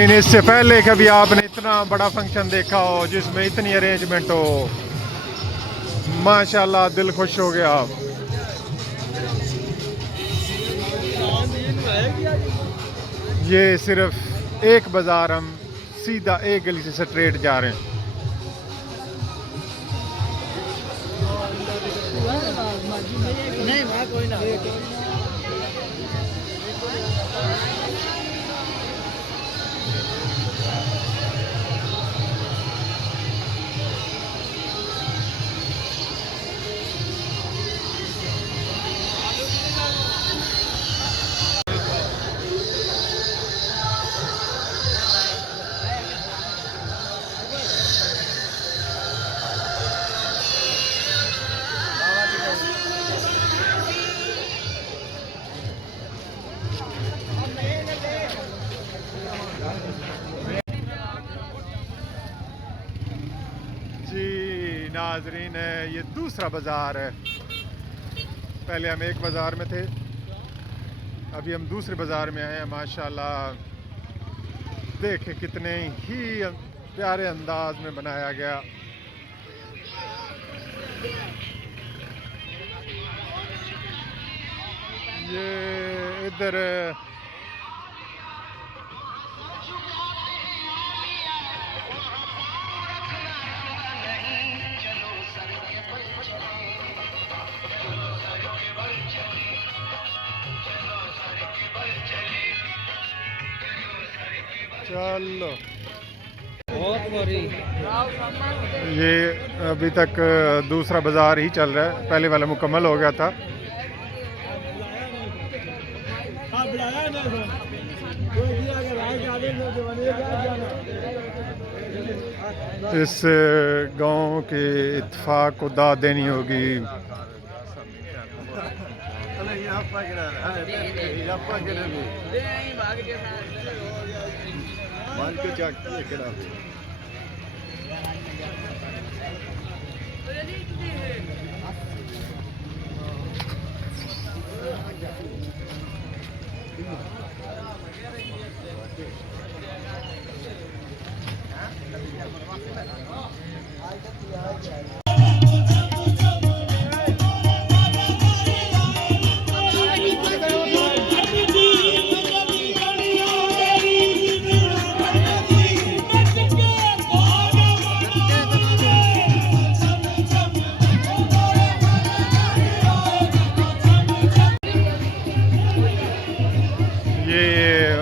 नाजरीन, इससे पहले कभी आपने इतना बड़ा फंक्शन देखा हो जिसमें इतनी अरेंजमेंट हो? माशाल्लाह, दिल खुश हो गया। ये सिर्फ एक बाजार, हम सीधा एक गली से स्ट्रेट जा रहे हैं। जी नाजरीन, ये दूसरा बाज़ार है। पहले हम एक बाज़ार में थे, अभी हम दूसरे बाज़ार में आए हैं। माशाल्लाह, देखें कितने ही प्यारे अंदाज में बनाया गया। ये इधर चलो, ये अभी तक दूसरा बाज़ार ही चल रहा है, पहले वाला मुकम्मल हो गया था। इस गांव के इत्तेफाक को दाद देनी होगी।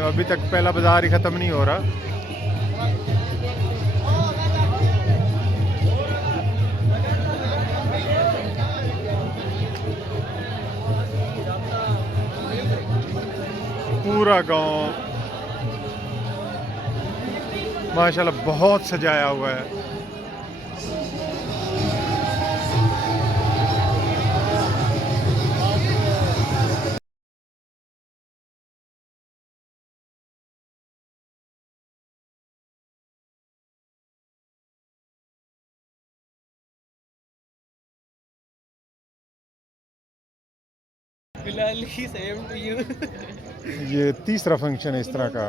अभी तक पहला बाजार ही ख़त्म नहीं हो रहा। पूरा गांव माशाल्लाह बहुत सजाया हुआ है। ये तीसरा फंक्शन है इस तरह का।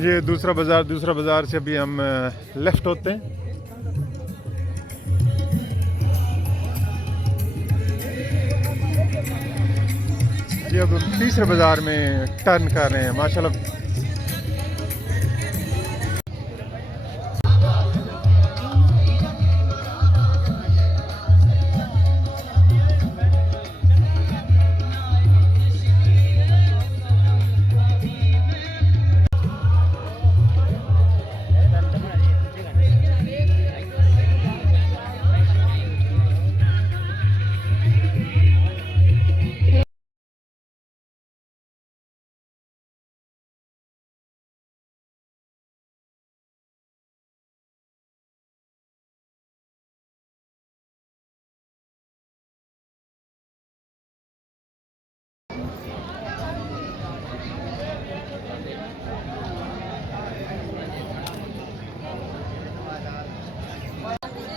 ये दूसरा बाज़ार से अभी हम लेफ्ट होते हैं। ये अब हम तीसरे बाज़ार में टर्न कर रहे हैं। माशाल्लाह,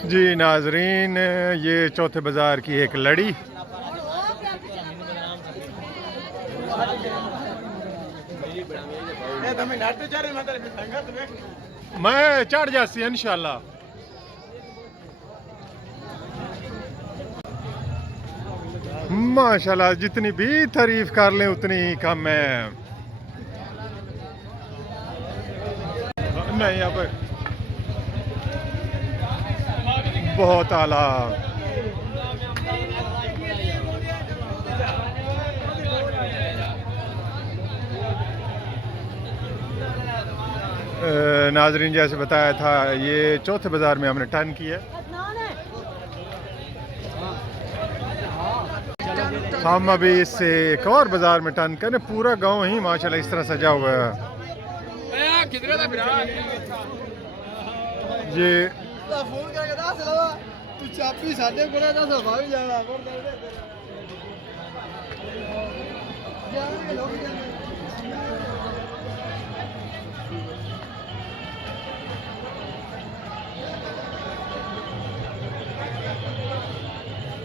जी नाजरीन, ये चौथे बाज़ार की एक लड़ी। मैं चढ़ जासी इंशाल्लाह। माशाल्लाह जितनी भी तारीफ कर लें उतनी ही कम है। नहीं अब बहुत आला। नाजरीन जैसे बताया था ये चौथे बाजार में हमने टर्न किया। हम अभी इससे एक और बाजार में टर्न करें। पूरा गांव ही माशाल्लाह इस तरह सजा हुआ है। ये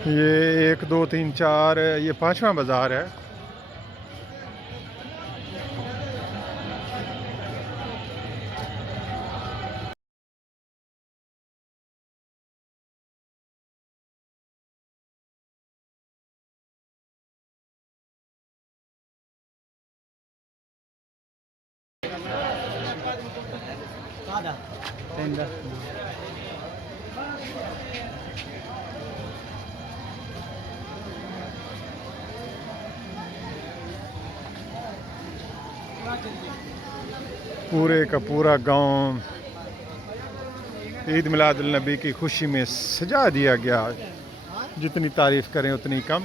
ये 1 2 3 4 ये 5वां बाजार है। पूरे का पूरा गांव ईद मिलादुल नबी की खुशी में सजा दिया गया। जितनी तारीफ करें उतनी कम।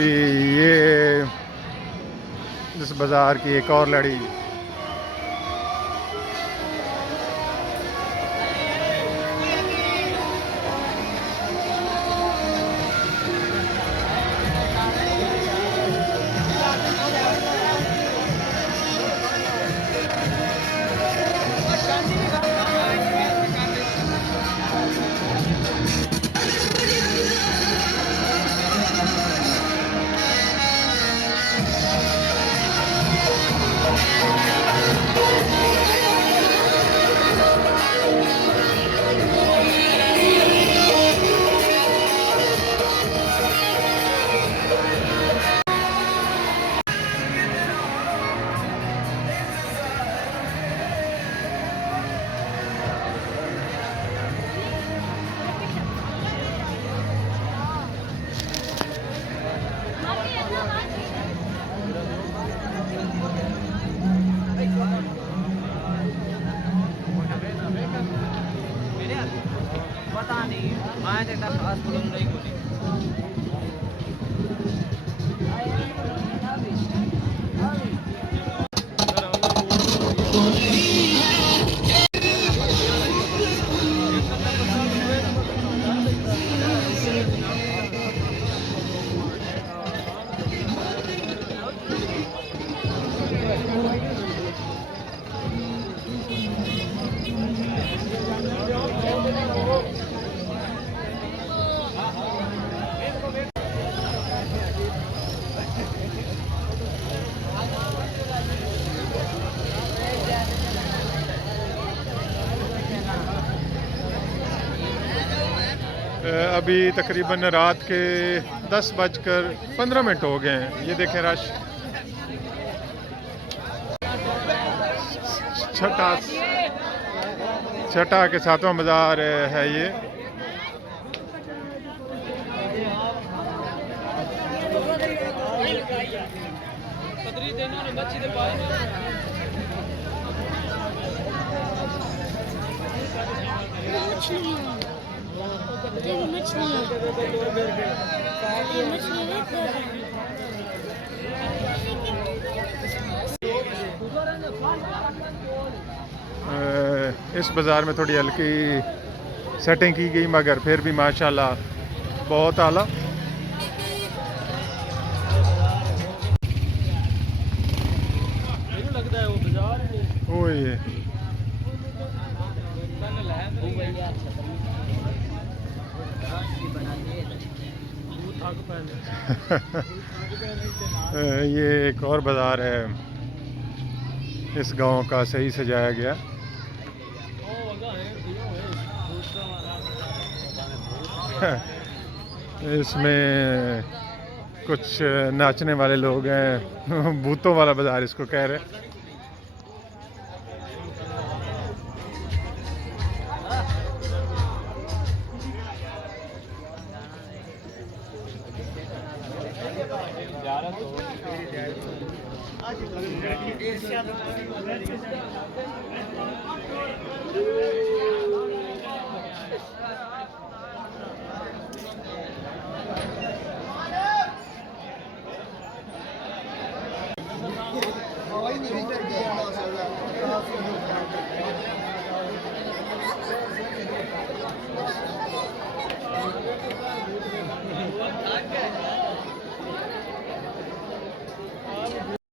ये इस बाजार की एक और लड़ी। अभी तकरीबन रात के 10:15 हो गए हैं। ये देखें रश छठा के 7वां बाजार है ये। इस बाज़ार में थोड़ी हल्की सेटिंग की गई मगर फिर भी माशाल्लाह बहुत आला। ओ ये ये एक और बाज़ार है इस गांव का, सही सजाया गया। इसमें कुछ नाचने वाले लोग हैं, भूतों वाला बाज़ार इसको कह रहे हैं।